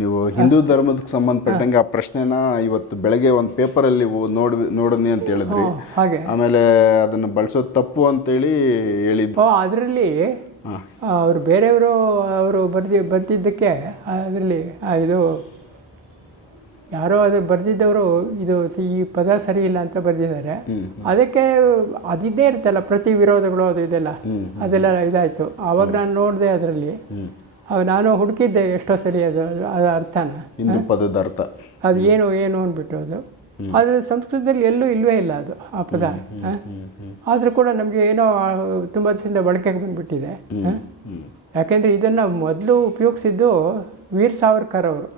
ನೀವು ಹಿಂದೂ ಧರ್ಮಕ್ಕೆ ಸಂಬಂಧಪಟ್ಟಂಗೆ ಆ ಪ್ರಶ್ನೆನ ಇವತ್ತು ಬೆಳಗ್ಗೆ ಒಂದು ಪೇಪರಲ್ಲಿ ನೋಡಿದ್ನಿ ಅಂತ ಹೇಳಿದ್ರಿ. ಹಾಗೆ ಆಮೇಲೆ ಅದನ್ನು ಬಳಸೋದು ತಪ್ಪು ಅಂತೇಳಿ ಹೇಳಿದ್ದು. ಅದರಲ್ಲಿ ಅವರು ಬೇರೆಯವರು ಅವರು ಬರ್ತಿದ್ದಕ್ಕೆ ಅದರಲ್ಲಿ ಇದು ಯಾರೋ ಅದು ಬರೆದಿದ್ದವರು ಇದು ಈ ಪದ ಸರಿ ಇಲ್ಲ ಅಂತ ಬರೆದಿದ್ದಾರೆ. ಅದಕ್ಕೆ ಅದಿದ್ದೇ ಇರುತ್ತಲ್ಲ ಪ್ರತಿ ವಿರೋಧಗಳು ಅದು ಇದೆಲ್ಲ ಅದೆಲ್ಲ ಇದಾಯಿತು. ಆವಾಗ ನಾನು ನೋಡಿದೆ ಅದರಲ್ಲಿ ನಾನು ಹುಡುಕಿದ್ದೆ ಎಷ್ಟೋ ಸರಿ ಅದರ ಅರ್ಥನ, ಹಿಂದೂ ಪದದ ಅರ್ಥ ಅದು ಏನು ಅಂದ್ಬಿಟ್ಟು ಅದು ಆದರೆ ಸಂಸ್ಕೃತದಲ್ಲಿ ಎಲ್ಲೂ ಇಲ್ಲವೇ ಇಲ್ಲ ಅದು ಆ ಪದ. ಆದರೂ ಕೂಡ ನಮಗೆ ಏನೋ ತುಂಬ ದಿವಸದಿಂದ ಬಳಕೆಗೆ ಬಂದುಬಿಟ್ಟಿದೆ. ಯಾಕೆಂದರೆ ಇದನ್ನು ಮೊದಲು ಉಪಯೋಗಿಸಿದ್ದು ವೀರ್ ಸಾವರ್ಕರ್ ಅವರು.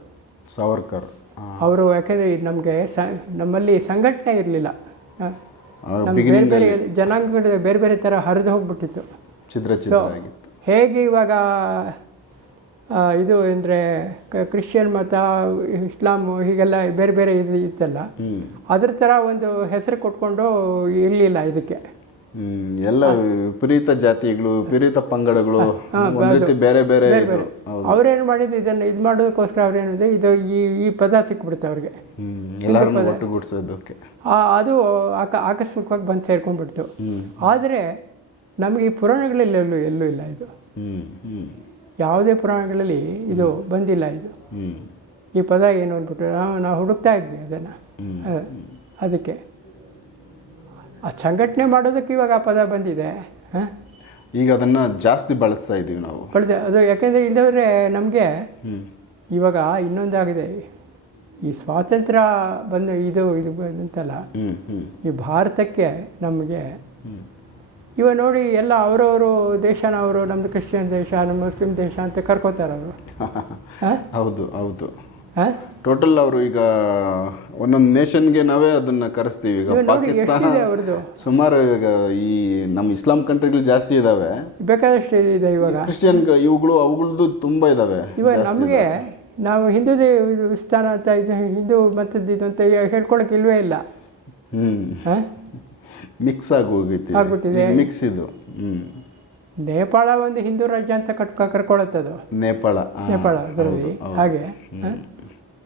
ಯಾಕೆಂದರೆ ನಮಗೆ ನಮ್ಮಲ್ಲಿ ಸಂಘಟನೆ ಇರಲಿಲ್ಲ, ನಮ್ಮ ಬೇರೆ ಬೇರೆ ಜನಾಂಗಗಳ ಬೇರೆ ಬೇರೆ ಥರ ಹರಿದು ಹೋಗ್ಬಿಟ್ಟಿತ್ತು. ಹೇಗೆ ಇವಾಗ ಇದು ಅಂದರೆ ಕ್ರಿಶ್ಚಿಯನ್ ಮತ, ಇಸ್ಲಾಮು ಹೀಗೆಲ್ಲ ಬೇರೆ ಬೇರೆ ಇದು ಇತ್ತಲ್ಲ, ಅದ್ರ ಥರ ಒಂದು ಹೆಸರು ಕೊಟ್ಕೊಂಡು ಇರಲಿಲ್ಲ ಇದಕ್ಕೆ. ಎಲ್ಲ ವಿಪರೀತ ಜಾತಿಗಳು, ವಿಪರೀತ ಪಂಗಡಗಳು, ಬೇರೆ ಬೇರೆ. ಅವ್ರೇನು ಮಾಡಿದ್ದು ಇದನ್ನು ಇದು ಮಾಡೋದಕ್ಕೋಸ್ಕರ ಅವ್ರೇನಿದೆ ಇದು ಈ ಪದ ಸಿಕ್ಬಿಡುತ್ತೆ ಅವ್ರಿಗೆ, ಅದು ಆಕಸ್ಮಿಕವಾಗಿ ಬಂದು ಸೇರ್ಕೊಂಡ್ಬಿಡ್ತು. ಆದರೆ ನಮಗೆ ಈ ಪುರಾಣಗಳಲ್ಲಿ ಎಲ್ಲೂ ಇಲ್ಲ ಇದು. ಯಾವುದೇ ಪುರಾಣಗಳಲ್ಲಿ ಇದು ಬಂದಿಲ್ಲ. ಇದು ಈ ಪದ ಏನು ಅಂದ್ಬಿಟ್ಟು ನಾವು ಹುಡುಕ್ತಾ ಇದ್ವಿ ಅದನ್ನು. ಅದಕ್ಕೆ ಆ ಸಂಘಟನೆ ಮಾಡೋದಕ್ಕೆ ಇವಾಗ ಆ ಪದ ಬಂದಿದೆ. ಈಗ ಅದನ್ನು ಜಾಸ್ತಿ ಬಳಸ್ತಾ ಇದ್ದೀವಿ ನಾವು. ಅದು ಯಾಕೆಂದರೆ ಇಲ್ಲವರೆ ನಮಗೆ ಇವಾಗ ಇನ್ನೊಂದಾಗಿದೆ, ಈ ಸ್ವಾತಂತ್ರ್ಯ ಇದು ಬಂತಲ್ಲ ಈ ಭಾರತಕ್ಕೆ ನಮಗೆ. ಇವಾಗ ನೋಡಿ ಎಲ್ಲ ಅವರವರು ದೇಶನ ಅವರು ನಮ್ಮದು ಕ್ರಿಶ್ಚಿಯನ್ ದೇಶ, ನಮ್ಮ ಮುಸ್ಲಿಂ ದೇಶ ಅಂತ ಕರ್ಕೋತಾರೆ ಅವರು. ಹೌದು ಟೋಟಲ್ ಅವರು ಈಗ ಒಂದೊಂದು ನೇಷನ್ಗೆ ನಾವೇ ಅದನ್ನ ಕರೆಸ್ತೀವಿ. ಈಗ ಪಾಕಿಸ್ತಾನ ಸುಮಾರು ಈಗ ಈ ನಮ್ಮ ಇಸ್ಲಾಂ ಕಂಟ್ರಿಗಳು ಜಾಸ್ತಿ ಇದಾವೆ, ಬೇಕಾದಷ್ಟು ಇದೆ. ಇವಾಗ ಕ್ರಿಶ್ಚಿಯನ್ ಅವುಗಳದ್ದು ತುಂಬಾ ಇದಾವೆ. ಇವಾಗ ನಮಗೆ ನಾವು ಹಿಂದೂ ಸ್ಥಾನ ಅಂತ ಹಿಂದೂ ಮತದ್ದು ಇದು ಅಂತ ಹೇಳ್ಕೊಳಕ್ ಇಲ್ವೇ ಇಲ್ಲ. ಮಿಕ್ಸ್ ಆಗ್ಬಿಟ್ಟಿದೆ. ಮಿಕ್ಸ್ ಇದು ನೇಪಾಳ ಒಂದು ಹಿಂದೂ ರಾಜ್ಯ ಅಂತ ಕರ್ಕೊಳತ್ತದು. ನೇಪಾಳ ಅದರಲ್ಲಿ ಹಾಗೆ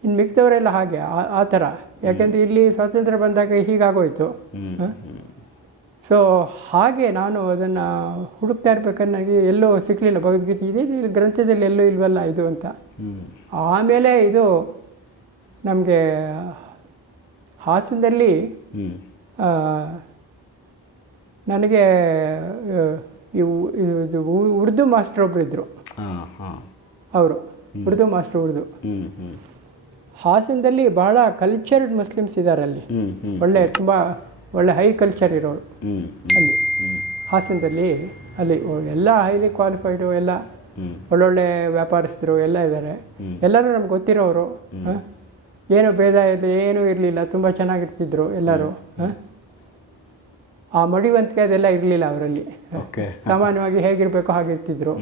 ಇನ್ನು ಮಿಕ್ತವರೆಲ್ಲ ಹಾಗೆ ಆ ಥರ. ಯಾಕೆಂದರೆ ಇಲ್ಲಿ ಸ್ವಾತಂತ್ರ್ಯ ಬಂದಾಗ ಹೀಗಾಗೋಯ್ತು. ಸೊ ಹಾಗೆ ನಾನು ಅದನ್ನು ಹುಡುಕ್ತಾ ಇರ್ಬೇಕಾದ್ರೆ ನನಗೆ ಎಲ್ಲೂ ಸಿಕ್ಕಲಿಲ್ಲ. ಭಗವದ್ಗೀತೆ ಇದೆ ಇಲ್ಲಿ ಗ್ರಂಥದಲ್ಲಿ ಎಲ್ಲೂ ಇಲ್ವಲ್ಲ ಇದು ಅಂತ. ಆಮೇಲೆ ಇದು ನಮಗೆ ಹಾಸನದಲ್ಲಿ ನನಗೆ ಉರ್ದು ಮಾಸ್ಟರ್ ಒಬ್ಬರು ಇದ್ದರು. ಅವರು ಉರ್ದು ಮಾಸ್ಟರ್ ಹಾಸನದಲ್ಲಿ ಬಹಳ ಕಲ್ಚರ್ಡ್ ಮುಸ್ಲಿಮ್ಸ್ ಇದ್ದಾರೆ ಅಲ್ಲಿ. ತುಂಬ ಒಳ್ಳೆ ಹೈ ಕಲ್ಚರ್ ಇರೋರು ಅಲ್ಲಿ ಹಾಸನದಲ್ಲಿ. ಅಲ್ಲಿ ಎಲ್ಲ ಹೈಲಿ ಕ್ವಾಲಿಫೈಡು, ಎಲ್ಲ ಒಳ್ಳೊಳ್ಳೆ ವ್ಯಾಪಾರಸ್ಥರು ಎಲ್ಲ ಇದ್ದಾರೆ. ಎಲ್ಲರೂ ನಮ್ಗೆ ಗೊತ್ತಿರೋರು. ಏನು ಭೇದ ಏನೂ ಇರಲಿಲ್ಲ, ತುಂಬ ಚೆನ್ನಾಗಿರ್ತಿದ್ರು ಎಲ್ಲರೂ. ಆ ಮಡಿವಂತಿಕೆ ಅದೆಲ್ಲ ಇರಲಿಲ್ಲ ಅವರಲ್ಲಿ. ಸಾಮಾನ್ಯವಾಗಿ ಹೇಗಿರಬೇಕೋ ಹಾಗಿರ್ತಿದ್ರು.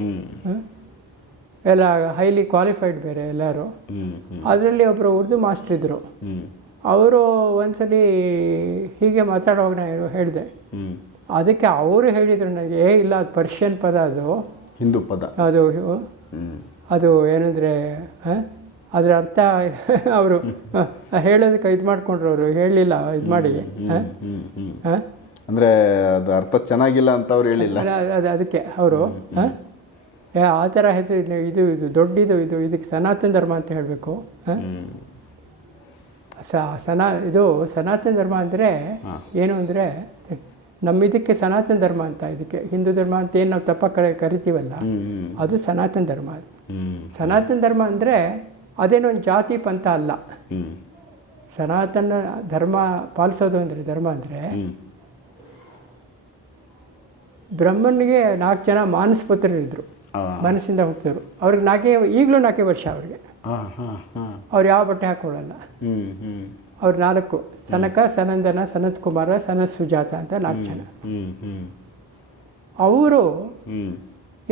ಎಲ್ಲ ಹೈಲಿ ಕ್ವಾಲಿಫೈಡ್ ಬೇರೆ ಎಲ್ಲರೂ. ಅದರಲ್ಲಿ ಒಬ್ಬರು ಉರ್ದು ಮಾಸ್ಟರ್ ಇದ್ದರು. ಅವರು ಒಂದ್ಸಲಿ ಹೀಗೆ ಮಾತಾಡುವಾಗ ನಾನು ಹೇಳಿದೆ. ಅದಕ್ಕೆ ಅವರು ಹೇಳಿದರು ನನಗೆ, ಇಲ್ಲ ಅದು ಪರ್ಷಿಯನ್ ಪದ, ಅದು ಹಿಂದೂ ಪದ, ಅದು ಏನಂದರೆ ಅದರ ಅರ್ಥ ಅವರು ಹೇಳೋದಕ್ಕೆ ಇದು ಮಾಡ್ಕೊಂಡ್ರು. ಅವರು ಹೇಳಲಿಲ್ಲ ಇದು ಮಾಡಿ. ಅಂದರೆ ಅದು ಅರ್ಥ ಚೆನ್ನಾಗಿಲ್ಲ ಅಂತ ಅವ್ರು ಹೇಳಿಲ್ಲ. ಅದಕ್ಕೆ ಅವರು ಆ ಥರ ಹೆಸರು ಇದು ದೊಡ್ಡದು ಇದಕ್ಕೆ ಸನಾತನ ಧರ್ಮ ಅಂತ ಹೇಳಬೇಕು. ಇದು ಸನಾತನ ಧರ್ಮ ಅಂದರೆ ಏನು ಅಂದರೆ ನಮ್ಮಿದಕ್ಕೆ ಸನಾತನ ಧರ್ಮ ಅಂತ, ಇದಕ್ಕೆ ಹಿಂದೂ ಧರ್ಮ ಅಂತ ಏನು ನಾವು ತಪ್ಪಾಗಿ ಕರಿತೀವಲ್ಲ, ಅದು ಸನಾತನ ಧರ್ಮ. ಸನಾತನ ಧರ್ಮ ಅಂದರೆ ಅದೇನೊಂದು ಜಾತಿ ಪಂಥ ಅಲ್ಲ. ಸನಾತನ ಧರ್ಮ ಪಾಲಿಸೋದು ಅಂದರೆ ಧರ್ಮ ಅಂದರೆ ಬ್ರಹ್ಮನಿಗೆ 4 ಜನ ಮಾನಸಪುತ್ರರಿದ್ದರು, ಮನಸ್ಸಿಂದ ಹುಟ್ಟಿದ್ರು. ಅವ್ರಿಗೆ ಈಗಲೂ 4 ವರ್ಷ ಅವ್ರಿಗೆ. ಅವ್ರು ಯಾವ ಬಟ್ಟೆ ಹಾಕೊಳ್ಳಲ್ಲ. ಅವ್ರು 4 ಸನಕ, ಸನಂದನ, ಸನತ್ ಕುಮಾರ, ಸನತ್ ಸುಜಾತ ಅಂತ 4 ಜನ. ಅವರು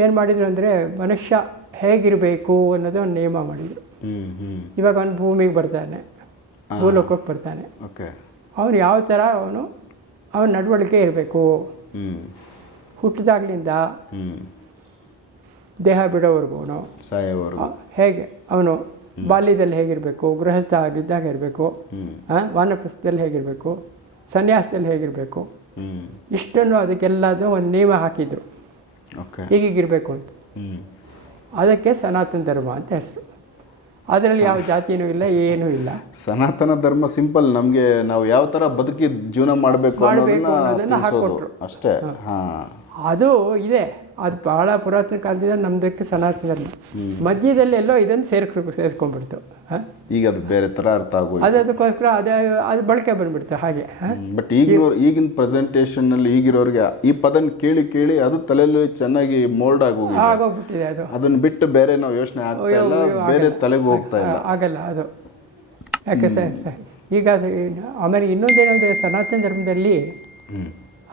ಏನು ಮಾಡಿದರು ಅಂದರೆ ಮನುಷ್ಯ ಹೇಗಿರಬೇಕು ಅನ್ನೋದು ಒಂದು ನಿಯಮ ಮಾಡಿದರು. ಇವಾಗ ಅವನು ಭೂಮಿಗೆ ಬರ್ತಾನೆ, ಭೂಲೋಕಕ್ಕೆ ಬರ್ತಾನೆ. ಅವನು ಯಾವ ಥರ ಅವನ ನಡವಳಿಕೆ ಇರಬೇಕು, ಹುಟ್ಟಿದಾಗ್ಲಿಂದ ದೇಹ ಬಿಡೋವರೆಗೂ ಹೇಗೆ ಅವನು ಬಾಲ್ಯದಲ್ಲಿ ಹೇಗಿರಬೇಕು, ಗೃಹಸ್ಥ ಆಗಿದ್ದಾಗ ಇರಬೇಕು, ವಾನಪ್ರಸ್ಥದಲ್ಲಿ ಹೇಗಿರಬೇಕು, ಸನ್ಯಾಸದಲ್ಲಿ ಹೇಗಿರಬೇಕು, ಇಷ್ಟನ್ನು ಅದಕ್ಕೆಲ್ಲದೂ ಒಂದು ನಿಯಮ ಹಾಕಿದ್ರು, ಹೀಗಿರಬೇಕು ಅಂತ. ಅದಕ್ಕೆ ಸನಾತನ ಧರ್ಮ ಅಂತ ಹೆಸರು. ಅದರಲ್ಲಿ ಯಾವ ಜಾತಿನೂ ಇಲ್ಲ, ಏನೂ ಇಲ್ಲ. ಸನಾತನ ಧರ್ಮ ಸಿಂಪಲ್, ನಮಗೆ ನಾವು ಯಾವ ಥರ ಬದುಕಿ ಜೀವನ ಮಾಡಬೇಕು ಅನ್ನೋದನ್ನು ಹಾಕೊಟ್ರು ಅಷ್ಟೇ. ಅದು ಇದೆ, ಅದು ಬಹಳ ಪುರಾತನ ಕಾಲದಿಂದ ನಮ್ದಕ್ಕೆ ಸನಾತನ ಧರ್ಮ. ಮಧ್ಯದಲ್ಲಿ ಎಲ್ಲೋ ಇದನ್ನು ಸೇರ್ಕೊಂಡ್ಬಿಡ್ತು. ಈಗ ಅದು ಬೇರೆ ಥರ ಅರ್ಥ ಆಗೋದು, ಅದಕ್ಕೋಸ್ಕರ ಅದು ಬಳಕೆ ಬಂದ್ಬಿಡ್ತು ಹಾಗೆ. ಬಟ್ ಈಗಿನ ಪ್ರೆಸೆಂಟೇಷನ್ನಲ್ಲಿ ಈಗಿರೋರಿಗೆ ಈ ಪದನ ಕೇಳಿ ಕೇಳಿ ಅದು ತಲೆಯಲ್ಲಿ ಚೆನ್ನಾಗಿ ಮೋಲ್ಡ್ ಆಗೋಗ್ಬಿಟ್ಟಿದೆ. ಅದನ್ನ ಬಿಟ್ಟು ಬೇರೆ ನಾವು ಯೋಚನೆ ಆಗ್ತಾ ಇಲ್ಲ, ಬೇರೆ ತಲೆಗೆ ಹೋಗ್ತಾ ಇಲ್ಲ, ಆಗಲ್ಲ ಅದು. ಯಾಕೆ ಈಗ ಆಮೇಲೆ ಇನ್ನೊಂದೇನಂದರೆ ಸನಾತನ ಧರ್ಮದಲ್ಲಿ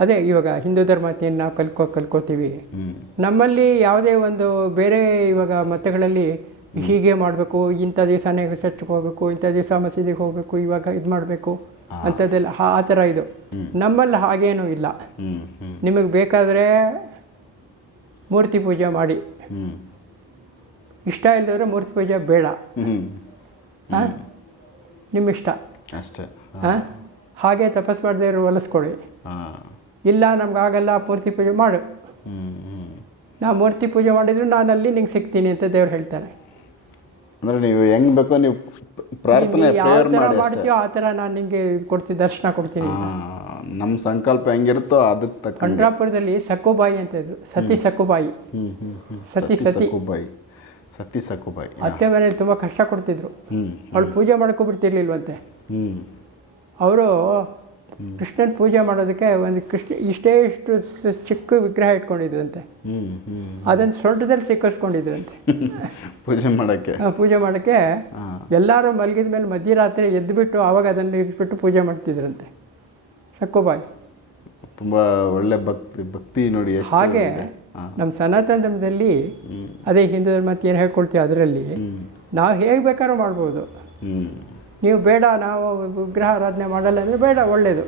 ಅದೇ ಇವಾಗ ಹಿಂದೂ ಧರ್ಮ ನಾವು ಕಲ್ಕೋತೀವಿ. ನಮ್ಮಲ್ಲಿ ಯಾವುದೇ ಒಂದು ಬೇರೆ ಇವಾಗ ಮತಗಳಲ್ಲಿ ಹೀಗೆ ಮಾಡಬೇಕು, ಇಂಥ ದಿವಸನೇ ಚರ್ಚ್ಗೆ ಹೋಗಬೇಕು, ಇಂಥ ದಿವಸ ಮಸೀದಿಗೆ ಹೋಗಬೇಕು, ಇವಾಗ ಇದು ಮಾಡಬೇಕು ಅಂಥದ್ದೆಲ್ಲ ಆ ಥರ ಇದು. ನಮ್ಮಲ್ಲಿ ಹಾಗೇನೂ ಇಲ್ಲ. ನಿಮಗೆ ಬೇಕಾದರೆ ಮೂರ್ತಿ ಪೂಜೆ ಮಾಡಿ, ಇಷ್ಟ ಇಲ್ಲದವ್ರೆ ಮೂರ್ತಿ ಪೂಜೆ ಬೇಡ, ನಿಮ್ಮಿಷ್ಟ ಅಷ್ಟೇ. ಹಾಗೆ ತಪಸ್ ಮಾಡದೇ ಇರೋ ಹೊಲಿಸ್ಕೊಳ್ಳಿ. ಇಲ್ಲ ನಮ್ಗಾಗಲ್ಲ, ಮೂರ್ತಿ ಪೂಜೆ ಮಾಡು, ನಾ ಮೂರ್ತಿ ಪೂಜೆ ಮಾಡಿದ್ರು ನಾನು ಅಲ್ಲಿ ನಿಂಗೆ ಸಿಗ್ತೀನಿ ಅಂತ ದೇವ್ರು ಹೇಳ್ತಾರೆ. ಅಂದರೆ ನೀವು ಹೆಂಗೆ ಬೇಕೋ ನೀವು ಪ್ರಾರ್ಥನೆ ಮಾಡ್ತೀಯೋ ಆ ಥರ ನಾನು ನಿಂಗೆ ಕೊಡ್ತೀನಿ, ದರ್ಶನ ಕೊಡ್ತೀನಿ. ನಮ್ಮ ಸಂಕಲ್ಪ ಹೆಂಗಿರುತ್ತೋ ಅದಕ್ಕೆ ತಕ್ಕ. ಪಂಡ್ರಾಪುರದಲ್ಲಿ ಸಕ್ಕುಬಾಯಿ ಅಂತ ಇದ್ರು, ಸತಿ ಸಕ್ಕುಬಾಯಿ, ಸತಿ ಸಕ್ಕುಬಾಯಿ ಅತ್ತೆ ಮನೇಲಿ ತುಂಬ ಕಷ್ಟ ಕೊಡ್ತಿದ್ರು. ಅವಳು ಪೂಜೆ ಮಾಡ್ಕೊಬಿಡ್ತಿರ್ಲಿಲ್ವಂತೆ. ಅವರು ಕೃಷ್ಣನ ಪೂಜೆ ಮಾಡೋದಕ್ಕೆ ಒಂದು ಇಷ್ಟು ಚಿಕ್ಕ ವಿಗ್ರಹ ಇಟ್ಕೊಂಡಿದ್ರಂತೆ. ಅದನ್ನು ಸೊಂಟದಲ್ಲಿ ಸಿಕ್ಕಿಸ್ಕೊಂಡಿದ್ರಂತೆ ಪೂಜೆ ಮಾಡೋಕ್ಕೆ. ಎಲ್ಲರೂ ಮಲಗಿದ ಮೇಲೆ ಮಧ್ಯರಾತ್ರಿ ಎದ್ದುಬಿಟ್ಟು ಆವಾಗ ಅದನ್ನು ಇಟ್ಬಿಟ್ಟು ಪೂಜೆ ಮಾಡ್ತಿದ್ರಂತೆ ಸಕ್ಕುಬಾಯಿ. ತುಂಬ ಒಳ್ಳೆ ಭಕ್ತಿ ನೋಡಿ. ಹಾಗೆ ನಮ್ಮ ಸನಾತನ ಧರ್ಮದಲ್ಲಿ ಅದೇ ಹಿಂದೂ ಧರ್ಮ ಅಂತ ಏನು ಹೇಳ್ಕೊಳ್ತೀವಿ, ಅದರಲ್ಲಿ ನಾವು ಹೇಗೆ ಬೇಕಾದ್ರೂ ಮಾಡ್ಬೋದು. ನೀವು ಬೇಡ ನಾವು ವಿಗ್ರಹ ಆರಾಧನೆ ಮಾಡಲ್ಲ ಅಂದರೆ ಬೇಡ, ಒಳ್ಳೆಯದು,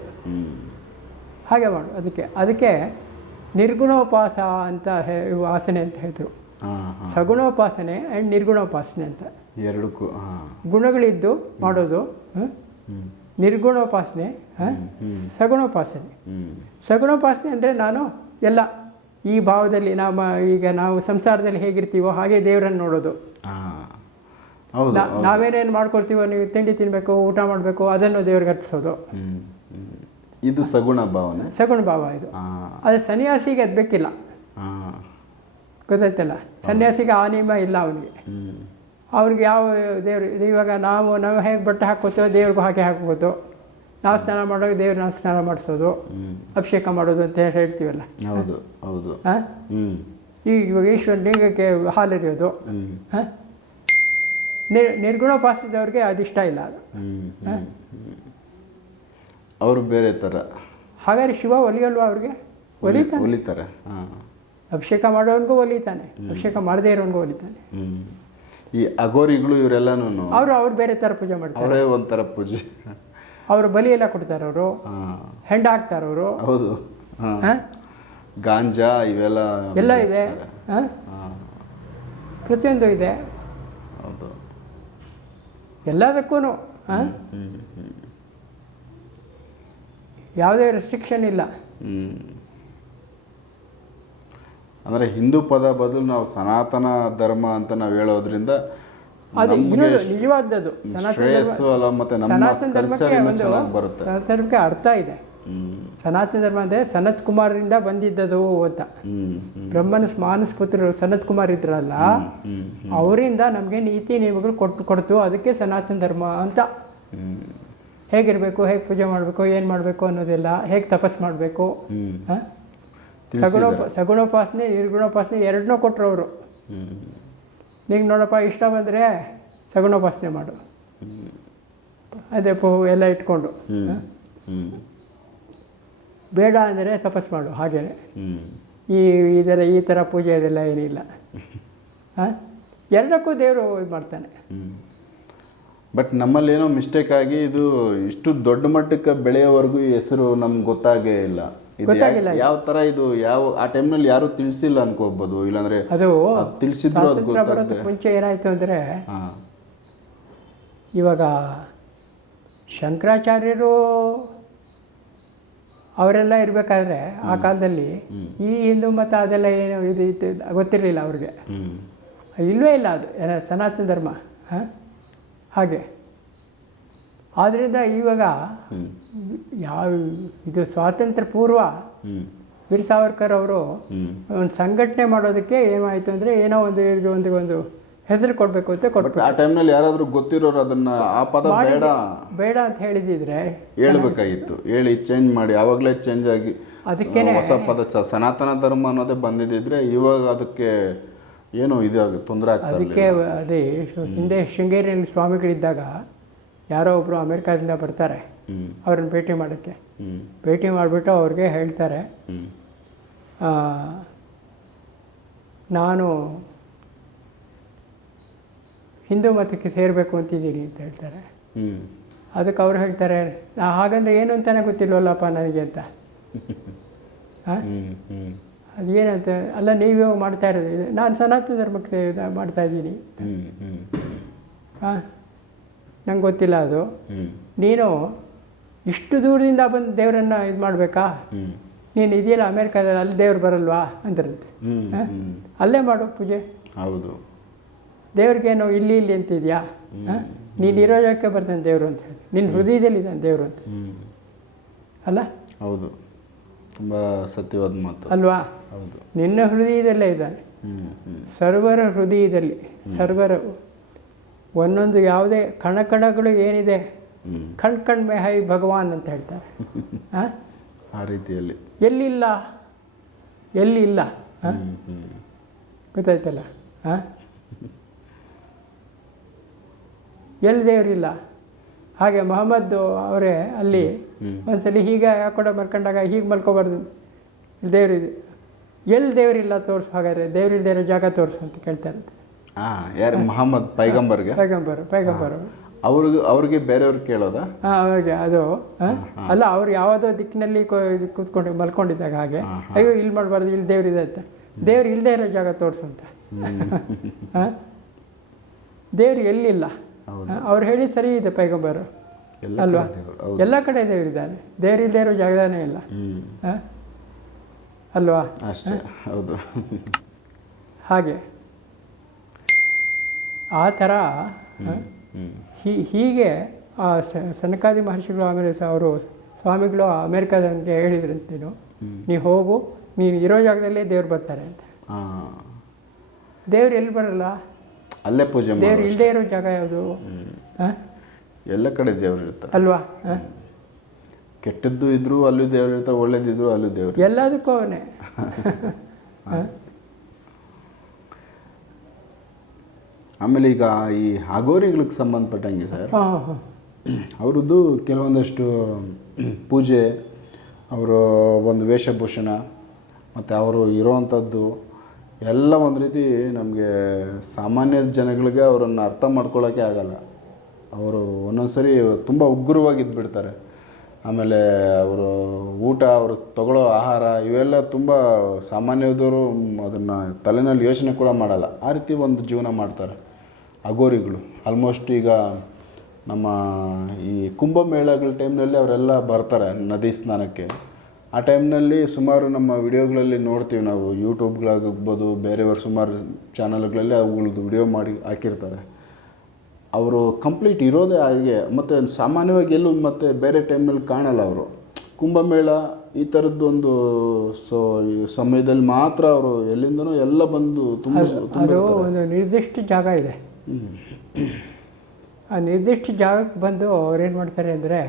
ಹಾಗೆ ಮಾಡು. ಅದಕ್ಕೆ ನಿರ್ಗುಣೋಪಾಸ ಅಂತ ವಾಸನೆ ಅಂತ ಹೇಳಿದ್ರು. ಸಗುಣೋಪಾಸನೆ ಆ್ಯಂಡ್ ನಿರ್ಗುಣೋಪಾಸನೆ ಅಂತ ಎರಡಕ್ಕೂ ಗುಣಗಳಿದ್ದು ಮಾಡೋದು ನಿರ್ಗುಣೋಪಾಸನೆ, ಸಗುಣೋಪಾಸನೆ. ಸಗುಣೋಪಾಸನೆ ಅಂದರೆ ನಾನು ಎಲ್ಲ ಈ ಭಾವದಲ್ಲಿ ನಾವು ಸಂಸಾರದಲ್ಲಿ ಹೇಗಿರ್ತೀವೋ ಹಾಗೆ ದೇವರನ್ನು ನೋಡೋದು. ನಾವೇನೇನು ಮಾಡ್ಕೊಳ್ತೀವೋ, ನೀವು ತಿಂಡಿ ತಿನ್ನಬೇಕು, ಊಟ ಮಾಡಬೇಕು, ಅದನ್ನು ದೇವ್ರಿಗೆ ಅರ್ಪಿಸೋದು. ಇದು ಸಗುಣ ಭಾವನೆ, ಸಗುಣ ಭಾವ ಇದು. ಅದು ಸನ್ಯಾಸಿಗೆ ಅದು ಬೇಕಿಲ್ಲ, ಗೊತ್ತಾಯ್ತಲ್ಲ. ಸನ್ಯಾಸಿಗೆ ಆ ನಿಯಮ ಇಲ್ಲ ಅವನಿಗೆ. ಅವ್ರಿಗೆ ಯಾವ ದೇವ್ರು, ಇವಾಗ ನಾವು ಹೇಗೆ ಬಟ್ಟೆ ಹಾಕೋತೀವೋ ದೇವ್ರಿಗೂ ಹಾಗೆ ಹಾಕೋದು. ನಾವು ಸ್ನಾನ ಮಾಡೋದು ದೇವ್ರು ನಾವು ಸ್ನಾನ ಮಾಡಿಸೋದು, ಅಭಿಷೇಕ ಮಾಡೋದು ಅಂತ ಹೇಳ್ತೀವಲ್ಲ. ಹೌದು ಹೌದು. ಇವಾಗ ಈಶ್ವರ ಲಿಂಗಕ್ಕೆ ಹಾಲೆರಿಯೋದು. ನಿರ್ಗುಣೋಪಾಸದವ್ರಿಗೆ ಅದಿಷ್ಟ ಇಲ್ಲ. ಅದು ಅವರು ಬೇರೆ ಥರ. ಹಾಗಾದ್ರೆ ಶಿವ ಒಲಿಯಲ್ವ ಅವ್ರಿಗೆ? ಒಲಿತಾರೆ. ಅಭಿಷೇಕ ಮಾಡೋವನಿಗೂ ಒಲಿತಾನೆ, ಅಭಿಷೇಕ ಮಾಡದೇ ಇರೋನ್ಗೂ ಒಲಿತಾನೆ. ಈ ಅಗೋರಿಗಳು ಇವರೆಲ್ಲನೂ ಅವ್ರು ಬೇರೆ ಥರ ಪೂಜೆ ಮಾಡ್ತಾರೆ. ಅವರೇ ಒಂಥರ ಪೂಜೆ. ಅವರು ಬಲಿ ಎಲ್ಲ ಕೊಡ್ತಾರೆ, ಅವರು ಹೆಂಡ ಹಾಕ್ತಾರೆ, ಅವರು ಹೌದು. ಗಾಂಜಾ ಇವೆಲ್ಲ ಎಲ್ಲ ಇದೆ, ಪ್ರತಿಯೊಂದು ಇದೆ. ಹೌದು. ಎಲ್ಲದಕ್ಕೂ ಯಾವುದೇ ರೆಸ್ಟ್ರಿಕ್ಷನ್ ಇಲ್ಲ. ಅಂದರೆ ಹಿಂದೂ ಪದ ಬದಲು ನಾವು ಸನಾತನ ಧರ್ಮ ಅಂತ ನಾವು ಹೇಳೋದ್ರಿಂದ ಅದು ನಿಜವಾದದ್ದು. ಸನಾತನ ಧರ್ಮಕ್ಕೆ ಅರ್ಥ ಇದೆ. ಸನಾತನ ಧರ್ಮ ಅಂದರೆ ಸನತ್ ಕುಮಾರರಿಂದ ಬಂದಿದ್ದದು ಅಂತ. ಬ್ರಹ್ಮನ ಮಾನಸ ಪುತ್ರರು ಸನತ್ ಕುಮಾರ್ ಇದ್ರಲ್ಲ, ಅವರಿಂದ ನಮಗೆ ನೀತಿ ನಿಯಮಗಳು ಕೊಡ್ತು. ಅದಕ್ಕೆ ಸನಾತನ ಧರ್ಮ ಅಂತ. ಹೇಗಿರಬೇಕು, ಹೇಗೆ ಪೂಜೆ ಮಾಡಬೇಕು, ಏನು ಮಾಡಬೇಕು ಅನ್ನೋದೆಲ್ಲ, ಹೇಗೆ ತಪಸ್ ಮಾಡಬೇಕು, ಸಗುಣೋಪಾಸನೆ ನಿರ್ಗುಣೋಪಾಸನೆ ಎರಡನ್ನೂ ಕೊಟ್ಟರು ಅವರು. ನಿಂಗೆ ನೋಡಪ್ಪ ಇಷ್ಟ ಬಂದರೆ ಸಗುಣೋಪಾಸನೆ ಮಾಡು, ಅದೇ ಎಲ್ಲ ಇಟ್ಕೊಂಡು. ಬೇಡ ಅಂದರೆ ತಪಸ್ ಮಾಡು. ಹಾಗೇ ಈ ಥರ ಪೂಜೆ ಅದೆಲ್ಲ ಏನಿಲ್ಲ. ಎರಡಕ್ಕೂ ದೇವರು ಇದು ಮಾಡ್ತಾನೆ. ಬಟ್ ನಮ್ಮಲ್ಲಿ ಏನೋ ಮಿಸ್ಟೇಕ್ ಆಗಿ ಇದು ಇಷ್ಟು ದೊಡ್ಡ ಮಟ್ಟಕ್ಕೆ ಬೆಳೆಯೋವರೆಗೂ ಈ ಹೆಸರು ನಮ್ಗೆ ಗೊತ್ತಾಗೇ ಇಲ್ಲ. ಯಾವ ಥರ ಇದು ಆ ಟೈಮ್ನಲ್ಲಿ ಯಾರು ತಿಳಿಸಿಲ್ಲ ಅನ್ಕೋಬಹುದು. ಇಲ್ಲಾಂದ್ರೆ ಅದು ತಿಳಿಸಿದ್ರು ಮುಂಚೆ ಏನಾಯ್ತು ಅಂದರೆ ಇವಾಗ ಶಂಕರಾಚಾರ್ಯರು ಅವರೆಲ್ಲ ಇರಬೇಕಾದ್ರೆ ಆ ಕಾಲದಲ್ಲಿ ಈ ಹಿಂದೂ ಮತ ಅದೆಲ್ಲ ಏನು ಇದು ಗೊತ್ತಿರಲಿಲ್ಲ ಅವ್ರಿಗೆ. ಇಲ್ಲವೇ ಇಲ್ಲ ಅದು ಸನಾತನ ಧರ್ಮ. ಹಾಗೆ ಆದ್ದರಿಂದ ಇವಾಗ ಯಾವ ಇದು ಸ್ವಾತಂತ್ರ್ಯ ಪೂರ್ವ ವೀರ್ ಸಾವರ್ಕರ್ ಅವರು ಒಂದು ಸಂಘಟನೆ ಮಾಡೋದಕ್ಕೆ ಏನಾಯಿತು ಅಂದರೆ ಏನೋ ಒಂದು ಹೆಸರು ಕೊಡಬೇಕು ಅಂತ ಕೊಟ್ಟು ಆ ಟೈಮ್ನಲ್ಲಿ ಯಾರಾದರೂ ಗೊತ್ತಿರೋರು ಅದನ್ನ ಆ ಪದ ಬೇಡ ಅಂತ ಹೇಳಿದಿದ್ರೆ ಹೇಳ್ಬೇಕಾಗಿತ್ತು. ಹೇಳಿ ಚೇಂಜ್ ಮಾಡಿ ಆವಾಗಲೇ ಚೇಂಜ್ ಆಗಿ ಅದಕ್ಕೇನೆ ಹೊಸ ಪದ ಸನಾತನ ಧರ್ಮ ಅನ್ನೋದೇ ಬಂದಿದ್ದಿದ್ರೆ ಇವಾಗ ಅದಕ್ಕೆ ಏನೋ ಇದು ತೊಂದರೆ ಆಗ್ತದೆ. ಅದಕ್ಕೆ ಅದೇ ಹಿಂದೆ ಶೃಂಗೇರಿಯಲ್ಲಿ ಸ್ವಾಮಿಗಳಿದ್ದಾಗ ಯಾರೋ ಒಬ್ಬರು ಅಮೆರಿಕಾದಿಂದ ಬರ್ತಾರೆ ಅವ್ರನ್ನ ಭೇಟಿ ಮಾಡೋಕ್ಕೆ. ಭೇಟಿ ಮಾಡಿಬಿಟ್ಟು ಅವ್ರಿಗೆ ಹೇಳ್ತಾರೆ, ನಾನು ಹಿಂದೂ ಮತಕ್ಕೆ ಸೇರಬೇಕು ಅಂತಿದ್ದೀನಿ ಅಂತ ಹೇಳ್ತಾರೆ. ಅದಕ್ಕೆ ಅವ್ರು ಹೇಳ್ತಾರೆ, ಹಾಗಂದ್ರೆ ಏನು ಅಂತಾನೆ ಗೊತ್ತಿಲ್ವಲ್ಲಪ್ಪ ನನಗೆ ಅಂತ. ಅದೇನಂತ ಅಲ್ಲ, ನೀವೇ ಮಾಡ್ತಾ ಇರೋದು, ನಾನು ಸನಾತನ ಧರ್ಮಕ್ಕೆ ಮಾಡ್ತಾ ಇದ್ದೀನಿ. ನಂಗೆ ಗೊತ್ತಿಲ್ಲ ಅದು. ನೀನು ಇಷ್ಟು ದೂರದಿಂದ ಬಂದು ದೇವರನ್ನು ಇದು ಮಾಡಬೇಕಾ? ನೀನು ಇದೆಯಲ್ಲ ಅಮೇರಿಕಾದಲ್ಲಿ, ಅಲ್ಲಿ ದೇವ್ರು ಬರಲ್ವಾ ಅಂದ್ರಂತೆ. ಅಲ್ಲೇ ಮಾಡು ಪೂಜೆ. ಹೌದು, ದೇವ್ರಿಗೇನು ಇಲ್ಲಿ ಅಂತಿದ್ಯಾ? ನೀನು ಇರೋ ಜಾಗಕ್ಕೆ ಬರ್ತಾನೆ ದೇವರು ಅಂತ ಹೇಳಿ, ನಿನ್ನ ಹೃದಯದಲ್ಲಿ ಇದ್ದಾನೆ ದೇವರು ಅಂತ ಅಲ್ಲ? ಹೌದು, ತುಂಬ ಸತ್ಯವಾದ ಮಾತು ಅಲ್ವಾ? ಹೌದು, ನಿನ್ನ ಹೃದಯದಲ್ಲೇ ಇದ್ದಾನೆ. ಸರ್ವರ ಹೃದಯದಲ್ಲಿ, ಸರ್ವರ ಒಂದೊಂದು ಯಾವುದೇ ಕಣಕಣಗಳು ಏನಿದೆ, ಕಣ್ ಮೇ ಹೈ ಭಗವಾನ್ ಅಂತ ಹೇಳ್ತಾರೆ. ಆ ರೀತಿಯಲ್ಲಿ ಎಲ್ಲಿಲ್ಲ ಗೊತ್ತಾಯ್ತಲ್ಲ? ಎಲ್ಲಿ ದೇವರಿಲ್ಲ. ಹಾಗೆ ಮೊಹಮ್ಮದ್ ಅವರೇ ಅಲ್ಲಿ ಒಂದ್ಸಲಿ ಹೀಗೆ ಯಾಕೊಡ ಮಲ್ಕೊಂಡಾಗ ಹೀಗೆ ಮಲ್ಕೋಬಾರ್ದು, ದೇವರಿದೆ. ಎಲ್ಲಿ ದೇವರಿಲ್ಲ ತೋರಿಸು, ಹಾಗಾದ್ರೆ ದೇವರಿಲ್ಲದೆ ಇರೋ ಜಾಗ ತೋರಿಸು ಅಂತ ಕೇಳ್ತಾರೆ. ಯಾರು? ಮೊಹಮ್ಮದ್ ಪೈಗಂಬರ್ಗೆ? ಪೈಗಂಬರು ಅವ್ರಿಗೆ ಬೇರೆಯವ್ರು ಕೇಳೋದಾ? ಅವ್ರಿಗೆ ಅದು ಅಲ್ಲ, ಅವ್ರು ಯಾವುದೋ ದಿಕ್ಕಿನಲ್ಲಿ ಕೂತ್ಕೊಂಡು ಮಲ್ಕೊಂಡಿದ್ದಾಗ ಹಾಗೆ, ಅಯ್ಯೋ ಇಲ್ಲಿ ಮಾಡಬಾರ್ದು, ಇಲ್ಲಿ ದೇವರಿದೆ ಅಂತ. ದೇವ್ರು ಇಲ್ಲದೆ ಇರೋ ಜಾಗ ತೋರಿಸು ಅಂತ. ದೇವ್ರು ಎಲ್ಲಿಲ್ಲ ಅವ್ರು ಹೇಳಿ ಸರಿ ಇದೆ ಪೈಗಂಬರು ಅಲ್ವಾ? ಎಲ್ಲ ಕಡೆ ದೇವರಿದ್ದಾನೆ, ದೇವರಿಲ್ಲದೆ ಇರೋ ಜಾಗದಾನೇ ಇಲ್ಲ ಅಲ್ವಾ? ಅಷ್ಟೇ, ಹೌದು. ಹಾಗೆ ಆ ಥರ ಹೀಗೆ ಆ ಸನಕಾದಿ ಮಹರ್ಷಿಗಳು ಆಮೇಲೆ ಅವರು ಸ್ವಾಮಿಗಳು ಅಮೇರಿಕಾದಂಗೆ ಹೇಳಿದ್ರಂತೇನು, ನೀವು ಹೋಗು, ನೀನು ಇರೋ ಜಾಗದಲ್ಲೇ ದೇವ್ರು ಬರ್ತಾರೆ ಅಂತ. ದೇವ್ರು ಎಲ್ಲಿ ಬರಲ್ಲ, ಅಲ್ಲೇ ಪೂಜೆ. ದೇವ್ರು ಇಲ್ಲದೆ ಇರೋ ಜಾಗ ಯಾವುದು? ಎಲ್ಲ ಕಡೆ ದೇವ್ರು ಇರ್ತಾರೆ ಅಲ್ವಾ? ಕೆಟ್ಟದ್ದು ಇದ್ರು ಅಲ್ಲೂ ದೇವ್ರು ಇರ್ತಾರೆ, ಒಳ್ಳೇದಿದ್ರು ಅಲ್ಲೂ ದೇವ್ರು, ಎಲ್ಲದಕ್ಕೂ ಅವನೇ. ಆಮೇಲೆ ಈಗ ಈ ಅಘೋರಿಗಳಿಗೆ ಸಂಬಂಧಪಟ್ಟಂಗೆ ಸರ್, ಅವ್ರದ್ದು ಕೆಲವೊಂದಷ್ಟು ಪೂಜೆ, ಅವರ ಒಂದು ವೇಷಭೂಷಣ ಮತ್ತು ಅವರು ಇರೋವಂಥದ್ದು ಎಲ್ಲ ಒಂದು ರೀತಿ ನಮಗೆ ಸಾಮಾನ್ಯ ಜನಗಳಿಗೆ ಅವರನ್ನು ಅರ್ಥ ಮಾಡ್ಕೊಳ್ಳೋಕ್ಕೆ ಆಗಲ್ಲ. ಅವರು ಒಂದೊಂದು ಸರಿ ತುಂಬ ಉಗ್ರವಾಗಿದ್ದುಬಿಡ್ತಾರೆ. ಆಮೇಲೆ ಅವರು ಊಟ, ಅವರು ತಗೊಳ್ಳೋ ಆಹಾರ ಇವೆಲ್ಲ ತುಂಬ ಸಾಮಾನ್ಯದವರು ಅದನ್ನು ತಲೆನಲ್ಲಿ ಯೋಚನೆ ಕೂಡ ಮಾಡಲ್ಲ. ಆ ರೀತಿ ಒಂದು ಜೀವನ ಮಾಡ್ತಾರೆ ಅಘೋರಿಗಳು. ಆಲ್ಮೋಸ್ಟ್ ಈಗ ನಮ್ಮ ಈ ಕುಂಭಮೇಳಗಳ ಟೈಮ್ನಲ್ಲಿ ಅವರೆಲ್ಲ ಬರ್ತಾರೆ ನದಿ ಸ್ನಾನಕ್ಕೆ. ಆ ಟೈಮ್ನಲ್ಲಿ ಸುಮಾರು ನಮ್ಮ ವಿಡಿಯೋಗಳಲ್ಲಿ ನೋಡ್ತೀವಿ ನಾವು, ಯೂಟ್ಯೂಬ್ಗಳಾಗಿರ್ಬೋದು, ಬೇರೆಯವರು ಸುಮಾರು ಚಾನಲ್ಗಳಲ್ಲಿ ಅವುಗಳದ್ದು ವಿಡಿಯೋ ಮಾಡಿ ಹಾಕಿರ್ತಾರೆ. ಅವರು ಕಂಪ್ಲೀಟ್ ಇರೋದೇ ಹಾಗೆ, ಮತ್ತು ಸಾಮಾನ್ಯವಾಗಿ ಎಲ್ಲೂ ಮತ್ತು ಬೇರೆ ಟೈಮ್ನಲ್ಲಿ ಕಾಣಲ್ಲ ಅವರು. ಕುಂಭಮೇಳ ಈ ಥರದ್ದೊಂದು ಈ ಸಮಯದಲ್ಲಿ ಮಾತ್ರ ಅವರು ಎಲ್ಲಿಂದನೋ ಎಲ್ಲ ಬಂದು ತುಂಬ ಅದು ಒಂದು ನಿರ್ದಿಷ್ಟ ಜಾಗ ಇದೆ. ಆ ನಿರ್ದಿಷ್ಟ ಜಾಗಕ್ಕೆ ಬಂದು ಅವ್ರೇನು ಮಾಡ್ತಾರೆ ಅಂದರೆ